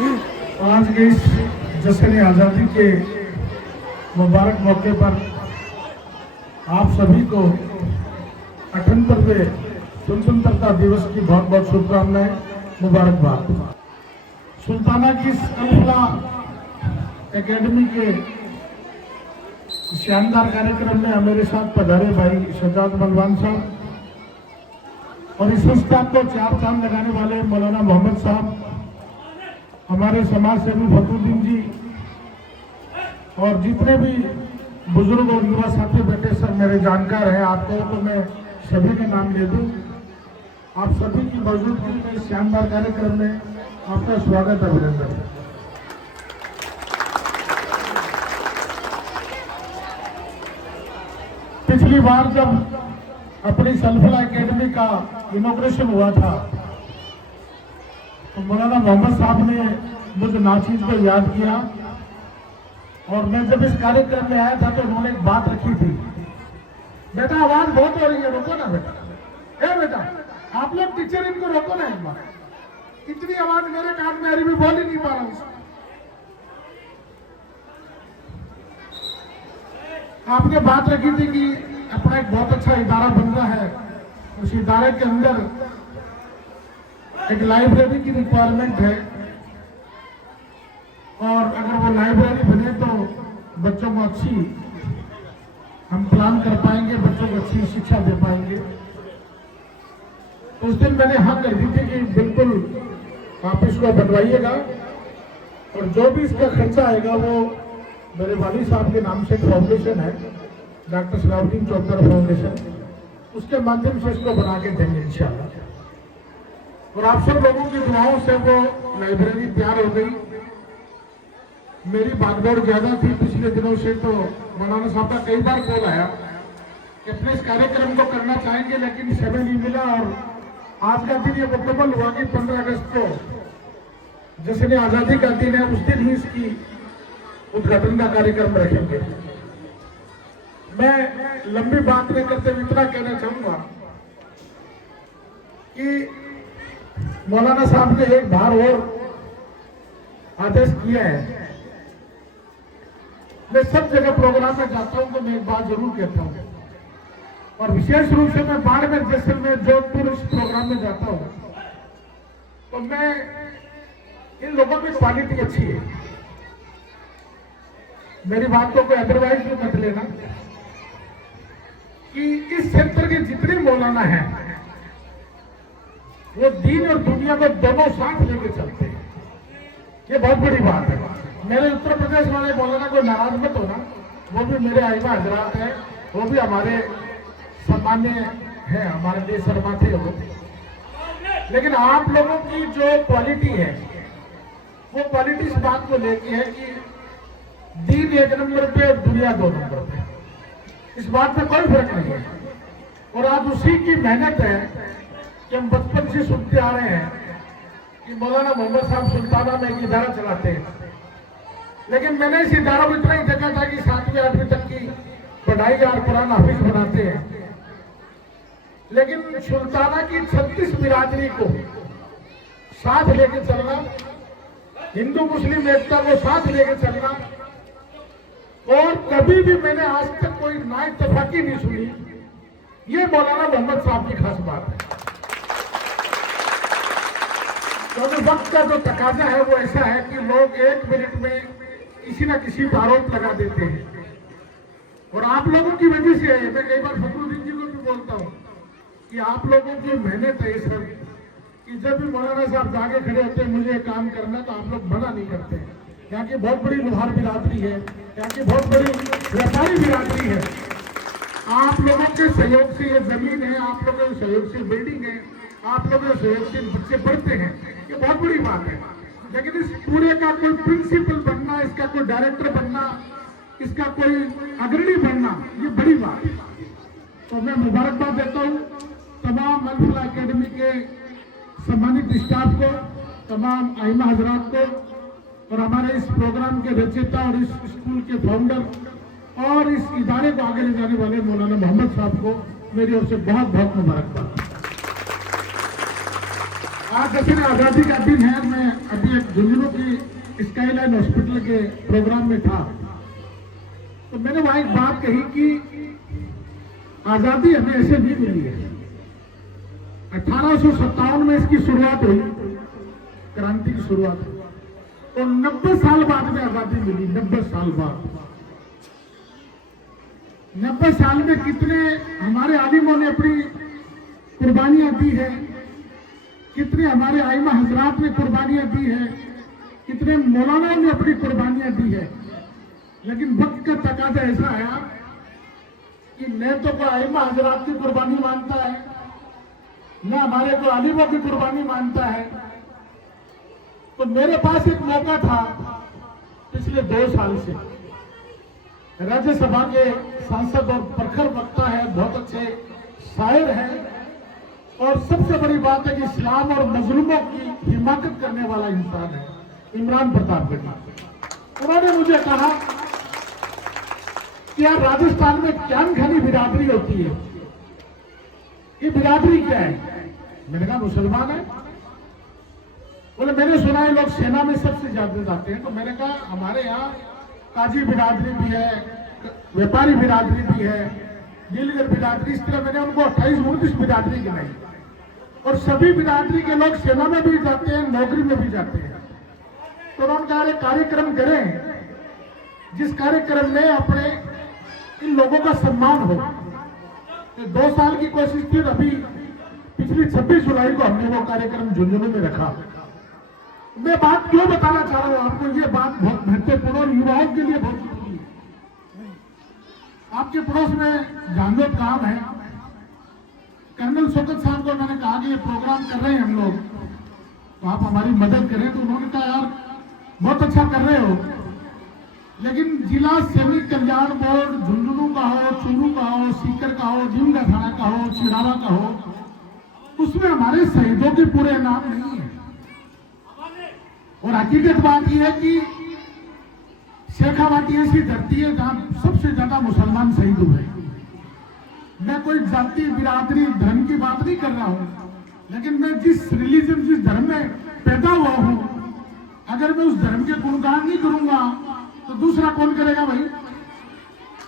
आज के इस जश्न आज़ादी के मुबारक मौके पर आप सभी को 78वें स्वतंत्रता दिवस की बहुत बहुत शुभकामनाएं, मुबारकबाद। सुल्ताना की इस अल्फला एकेडमी के शानदार कार्यक्रम में मेरे साथ पधारे भाई शहजाद बलवान साहब और इस संस्था को चार चांद लगाने वाले मौलाना मोहम्मद साहब, हमारे समाज सेवी फखरुद्दीन जी और जितने भी बुजुर्ग और युवा साथी बैठे सब मेरे जानकार हैं। आपको तो मैं सभी के नाम ले दूं। आप सभी की मौजूदगी में इस शानदार कार्यक्रम में आपका स्वागत, अभिनंदन। पिछली बार जब अपनी सल्फला एकेडमी का इनॉग्रेशन हुआ था तो मौलाना मोहम्मद साहब ने मुझे नाचीज को याद किया और मैं जब इस कार्यक्रम में आया था तो उन्होंने एक बात रखी थी, बेटा आवाज बहुत हो रही है, रोको ना बेटा। बेटा आप लोग टीचर इनको रोको ना एक बार, इतनी आवाज मेरे कान में आ रही, भी बोल ही नहीं पा रहा हूं। आपने बात रखी थी कि अपना एक बहुत अच्छा इदारा बन रहा है, उस इदारे के अंदर एक लाइब्रेरी की रिक्वायरमेंट है और अगर वो लाइब्रेरी बने तो बच्चों को अच्छी हम प्लान कर पाएंगे, बच्चों को अच्छी शिक्षा दे पाएंगे। उस दिन मैंने हाँ कर दी थी कि बिल्कुल आप इसको बनवाइएगा और जो भी इसका खर्चा आएगा वो मेरे वाली साहब के नाम से फाउंडेशन है, डॉक्टर सलाउद्दीन चौधरी फाउंडेशन, उसके माध्यम से इसको बना के देंगे इंशाल्लाह। और आप सब लोगों की दुआओं से वो लाइब्रेरी तैयार हो गई। मेरी भागदौड़ ज्यादा थी पिछले दिनों से, तो मौलाना साहब का कई बार कॉल आया कि अपने इस कार्यक्रम को करना चाहेंगे लेकिन समय नहीं मिला और आज का दिन ये मुकम्मल हुआ कि 15 अगस्त को जश्न आज़ादी का दिन है, उस दिन ही इसकी उद्घाटन का कार्यक्रम रखेंगे। मैं लंबी बात नहीं करते हुए इतना कहना चाहूंगा कि मौलाना साहब ने एक बार और आदेश किया है। मैं सब जगह प्रोग्राम में जाता हूं तो मैं एक बात जरूर कहता हूं और विशेष रूप से मैं बाड़मेर, जैसलमेर, जोधपुर इस प्रोग्राम में जाता हूं तो मैं इन लोगों की क्वालिटी अच्छी है। मेरी बात को कोई अदरवाइज भी मत लेना कि इस क्षेत्र के जितने मौलाना हैं वो दीन और दुनिया को दोनों साथ लेके चलते हैं, ये बहुत बड़ी बात है। मेरे उत्तर प्रदेश वाले मौलाना को नाराज मत होना, वो भी मेरे आइमा हजरात हैं, वो भी हमारे सम्मान्य हैं, हमारे देश शर्माते हो। लेकिन आप लोगों की जो क्वालिटी है वो क्वालिटी इस बात को लेके है कि दीन 1 नंबर पे और दुनिया 2 नंबर पे, इस बात में कोई फर्क नहीं है। और आज उसी की मेहनत है कि हम बचपन से सुनते आ रहे हैं कि मौलाना मोहम्मद साहब सुल्ताना में एक इदारा चलाते हैं, लेकिन मैंने इस इदारा को इतना ही देखा था कि 7वीं 8वीं तक की पढ़ाई और कुरान हाफिज बनाते हैं, लेकिन सुल्ताना की 36 बिरादरी को साथ लेके चलना, हिंदू मुस्लिम एकता को साथ लेके चलना, और कभी भी मैंने आज तक कोई नाइतफाकी नहीं सुनी, ये मौलाना मोहम्मद साहब की खास बात है। क्योंकि वक्त का जो तकाजा है वो ऐसा है कि लोग 1 मिनट में किसी न किसी पर आरोप लगा देते हैं और आप लोगों की वजह से है। मैं कई बार फखरुद्दीन जी को भी बोलता हूँ कि आप लोगों की मेहनत है इस पर कि जब भी मौलाना साहब जाके खड़े होते हैं मुझे काम करना तो आप लोग मना नहीं करते। यहाँ की बहुत बड़ी लोहार बिरादरी है, यहाँ की बहुत बड़ी व्यापारी बिरादरी है। आप लोगों के सहयोग से ये जमीन है, आप लोगों के सहयोग से बिल्डिंग है, आप लोगों के सहयोग से बच्चे पढ़ते हैं, ये बहुत बड़ी बात है। लेकिन इस पूरे का कोई प्रिंसिपल बनना, इसका कोई डायरेक्टर बनना, इसका कोई अग्रणी बनना, ये बड़ी बात है। तो मैं मुबारकबाद देता हूँ तमाम अल्फला एकेडमी के सम्मानित स्टाफ को, तमाम आइमा हजरात को और हमारे इस प्रोग्राम के रचयिता और इस स्कूल के फाउंडर और इस इदारे को आगे ले जाने वाले मौलाना मोहम्मद साहब को मेरी ओर से बहुत बहुत मुबारकबाद। आज जैसे आज़ादी का दिन है, मैं अभी एक झुंझुनू की स्काईलाइन हॉस्पिटल के प्रोग्राम में था, तो मैंने वहां एक बात कही कि आज़ादी हमें ऐसे नहीं मिली है। 1857 में इसकी शुरुआत हुई, क्रांति की शुरुआत हुई, तो 90 साल बाद में आज़ादी मिली। 90 साल बाद, 90 साल में कितने हमारे आलिमों ने अपनी कुर्बानियां दी है, कितने हमारे आइमा हजरात ने कुर्बानियां दी है, कितने मौलाना ने अपनी कुर्बानियां दी है। लेकिन वक्त का तकाजा ऐसा आया कि न तो कोई आइमा हजरात की कुर्बानी मानता है, न हमारे को आलिमों की कुर्बानी मानता है। तो मेरे पास एक मौका था पिछले 2 साल से, राज्यसभा के सांसद और प्रखर वक्ता है, बहुत अच्छे शायर हैं, और सबसे बड़ी बात है कि इस्लाम और मजलूमों की हिमाकत करने वाला इंसान है, इमरान प्रतापगढ़ी। उन्होंने मुझे कहा कि यार राजस्थान में कैन घनी बिरादरी होती है, ये बिरादरी क्या है? मैंने कहा मुसलमान है। बोले मैंने सुना है लोग सेना में सबसे ज्यादा जाते हैं। तो मैंने कहा हमारे यहाँ काजी बिरादरी भी है, व्यापारी बिरादरी भी है, नीलगर बिरादरी, इस तरह मैंने उनको 28-29 बिरादरी गिनाई, और सभी बिरादरी के लोग सेना में भी जाते हैं, नौकरी में भी जाते हैं। तो उन्होंने कहा कार्यक्रम करें जिस कार्यक्रम में अपने इन लोगों का सम्मान हो। तो 2 साल की कोशिश थी, अभी पिछली 26 जुलाई को हमने वो कार्यक्रम झुंझुनू में रखा। मैं बात क्यों बताना चाह रहा हूं आपको, ये बात बहुत महत्वपूर्ण और युवाओं के लिए बहुत जरूरी है। आपके पड़ोस में जानवर काम है, कर्नल शौकत साहब को मैंने कहा कि ये प्रोग्राम कर रहे हैं हम लोग, तो आप हमारी मदद करें। तो उन्होंने कहा यार बहुत अच्छा कर रहे हो, लेकिन जिला सैनिक कल्याण बोर्ड झुंझुनू का हो, चूरू का हो, सीकर का हो, जीवगा थाना का हो, चिड़ावा का हो, उसमें हमारे शहीदों के पूरे नाम नहीं है। और हकीकत बात यह है कि शेखावाटी ऐसी धरती है जहां सबसे ज्यादा मुसलमान शहीद हुए। मैं कोई जाति बिरादरी धर्म की बात नहीं कर रहा हूं, लेकिन मैं जिस रिलीजन जिस धर्म में पैदा हुआ हूं, अगर मैं उस धर्म के गुणगान नहीं करूंगा तो दूसरा कौन करेगा भाई?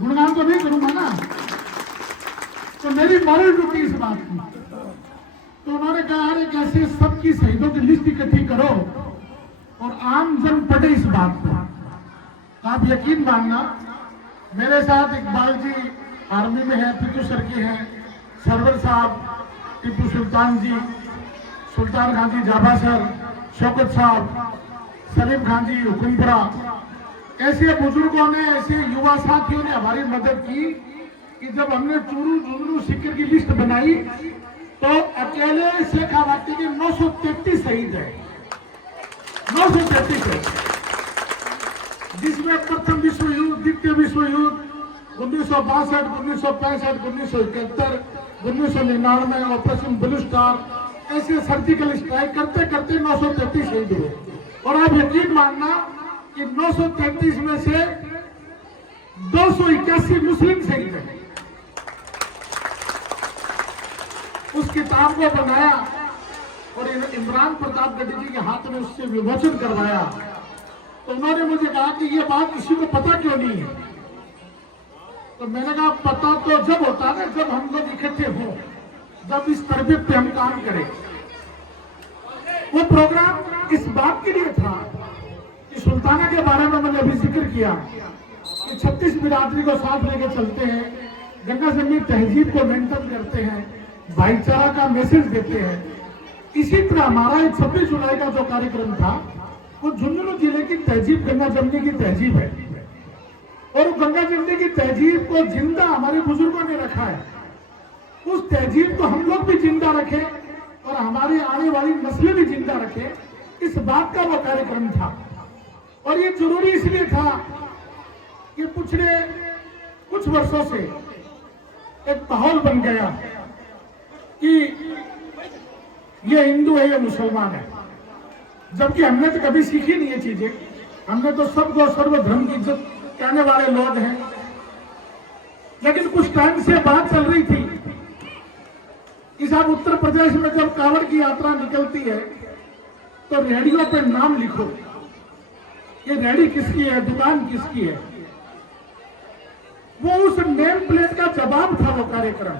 गुणगान तो नहीं करूंगा ना। तो मेरी मॉरल ड्यूटी इस बात की। तो उन्होंने कहा अरे कैसे सबकी शहीदों की लिस्ट इकट्ठी करो और आम जन पढ़े इस बात को। आप यकीन मानना, मेरे साथ इकबाल जी आर्मी में है, पितू सर के हैं, सरवर साहब, टीपू सुल्तान जी, सुल्तान खान जी जाबा सर, शौकत साहब, सलीम खान जी हुकुमपुरा, ऐसे बुजुर्गों ने, ऐसे युवा साथियों ने हमारी मदद की कि जब हमने चूरू झुंझुनू सीकर की लिस्ट बनाई तो अकेले शेखावाटी के 933 शहीद है, 933 है, जिसमें प्रथम विश्व युद्ध, द्वितीय विश्व युद्ध, 1962, 1965, 1971, 1999, ऑपरेशन ब्लू स्टार, ऐसे सर्जिकल स्ट्राइक करते करते 933 शहीद हुए। और आप यकीन मानना कि 933 में से 281 मुस्लिम शहीद हैं। उस किताब को बनाया और इमरान प्रतापगढ़ी जी के हाथ में उससे विमोचन करवाया। तो उन्होंने मुझे कहा कि ये बात किसी को पता क्यों नहीं है? तो मैंने कहा पता तो जब होता है जब हम लोग इकट्ठे हों, जब इस तरबियत पे हम काम करें। वो प्रोग्राम इस बात के लिए था कि सुल्ताना के बारे में मैंने अभी जिक्र किया कि 36 बिरादरी को साथ लेकर चलते हैं, गंगा जमनी तहजीब को मेंटेन करते हैं, भाईचारा का मैसेज देते हैं। इसी तरह हमारा 26 जुलाई का जो कार्यक्रम था वो झुंझुनू जिले की तहजीब गंगा जमनी की तहजीब है, और गंगा जमनी की तहजीब को जिंदा हमारे बुजुर्गों ने रखा है। उस तहजीब को हम लोग भी जिंदा रखें और हमारी आने वाली नस्लें भी जिंदा रखें, इस बात का वो कार्यक्रम था। और ये जरूरी इसलिए था कि पिछले कुछ वर्षों से एक माहौल बन गया कि ये हिंदू है, ये मुसलमान है, जबकि हमने तो कभी सीखी नहीं ये चीजें। हमने तो सबको सर्वधर्म की इज्जत कहने वाले लोग हैं। लेकिन कुछ टाइम से बात चल रही थी कि साहब उत्तर प्रदेश में जब कांवड़ की यात्रा निकलती है तो रेडियो पे नाम लिखो, ये रेडी किसकी है, दुकान किसकी है। वो उस नेम प्लेट का जवाब था वो कार्यक्रम,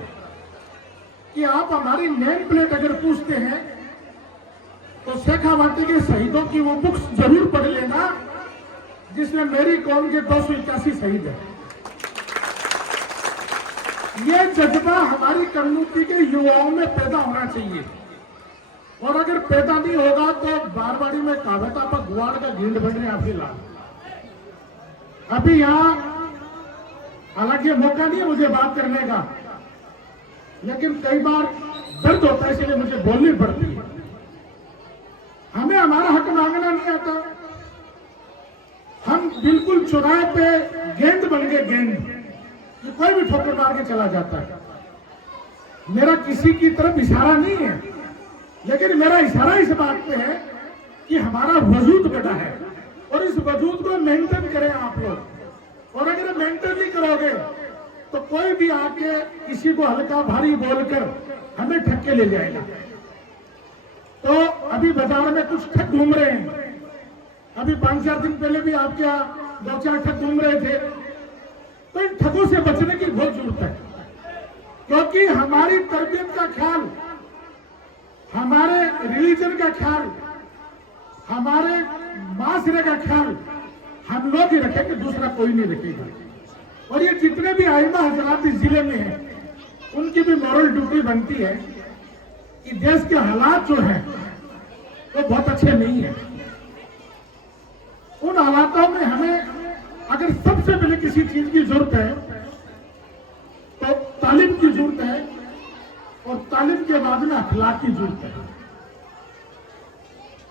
कि आप हमारी नेम प्लेट अगर पूछते हैं तो शेखावाटी के शहीदों की वो बुक्स जरूर पढ़ लेना जिसमें मेरी कौम के 281 शहीद है। ये जज्बा हमारी कम्युनिटी के युवाओं में पैदा होना चाहिए, और अगर पैदा नहीं होगा तो बारवाड़ी में कहावत आप गुआड़ का गेंद बनने आप फिलहाल अभी यहां, हालांकि मौका नहीं है मुझे बात करने का, लेकिन कई बार दर्द होता है इसलिए मुझे बोलनी पड़ती है। हमें हमारा हक मांगना नहीं आता, हम बिल्कुल चौराहे पे गेंद बन गए, गेंद कि कोई भी ठोकर मार के चला जाता है। मेरा किसी की तरफ इशारा नहीं है, लेकिन मेरा इशारा इस बात पे है कि हमारा वजूद बड़ा है और इस वजूद को मेंटेन करें आप लोग। और अगर मेंटेन नहीं करोगे तो कोई भी आके किसी को हल्का भारी बोलकर हमें ठग के ले जाएगा। तो अभी बाजार में कुछ ठग घूम रहे हैं, अभी 5-4 दिन पहले भी आपके यहाँ 2-4 ठग घूम रहे थे। तो इन ठगों से बचने की बहुत जरूरत है, क्योंकि हमारी तरबियत का ख्याल, हमारे रिलीजन का ख्याल, हमारे माशरे का ख्याल हम लोग ही रखेंगे, दूसरा कोई नहीं रखेगा। और ये जितने भी आइमा हजरात इस जिले में हैं, उनकी भी मॉरल ड्यूटी बनती है कि देश के हालात जो हैं वो बहुत अच्छे नहीं है। उन हालातों में हमें अगर सबसे पहले किसी चीज की जरूरत है तो तालीम की जरूरत है, और तालीम के बाद में अखलाक की जरूरत है।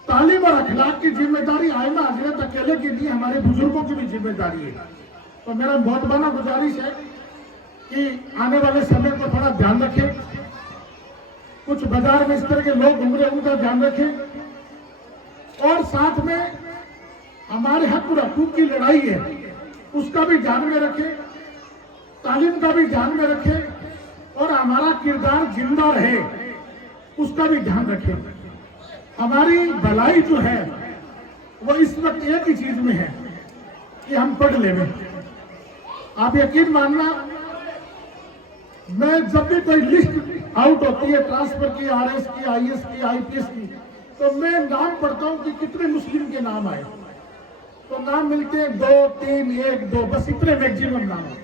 तालीम और अखलाक की जिम्मेदारी आइमा हजरत अकेले की नहीं, हमारे बुजुर्गों की भी जिम्मेदारी है। तो मेरा बहुत बड़ा गुजारिश है कि आने वाले समय को थोड़ा ध्यान रखें, कुछ बाजार में इस तरह के लोग घूम रहे हैं उनका ध्यान रखें, और साथ में हमारे हक और हकूक की लड़ाई है उसका भी ध्यान में रखें, तालीम का भी ध्यान में रखें, और हमारा किरदार जिंदा रहे उसका भी ध्यान रखें। हमारी भलाई जो है वो इस वक्त एक ही चीज में है कि हम पढ़ लें। आप यकीन मानना, मैं जब भी कोई लिस्ट आउट होती है ट्रांसफर की, आरएस की, आईएएस की, आईपीएस की, तो मैं नाम पढ़ता हूं कि कितने मुस्लिम के नाम आए। तो नाम मिलते हैं 2, 3, 1, 2, बस इतने मैक्सिमम नाम है।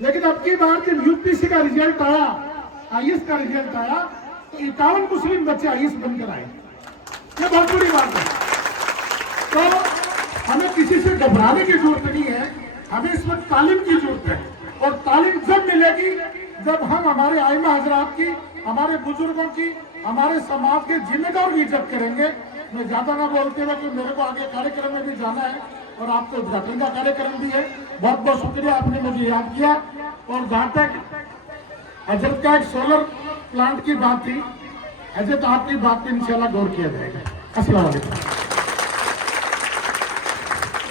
लेकिन अब की बार जब यूपीसी का रिजल्ट आया, आईएएस का रिजल्ट आया, तो 51 मुस्लिम बच्चे आईएएस बनकर आए। ये बहुत बड़ी बात है। तो हमें किसी से घबराने की जरूरत नहीं है, हमें इस वक्त तालीम की जरूरत है। और तालीम जब मिलेगी जब हम हमारे आइमा हजरात की, हमारे बुजुर्गों की, हमारे समाज के जिम्मेदार की इज्जत करेंगे। मैं ज्यादा ना बोलते हुए कि मेरे को आगे कार्यक्रम में भी जाना है और आपको उद्घाटन का कार्यक्रम भी है। बहुत बहुत शुक्रिया, आपने मुझे याद किया। और जहां तक हजरत का एक सोलर प्लांट की बात थी, हजरत आपकी बात पर इंशाल्लाह गौर किया जाएगा। अस्सलाम वालेकुम।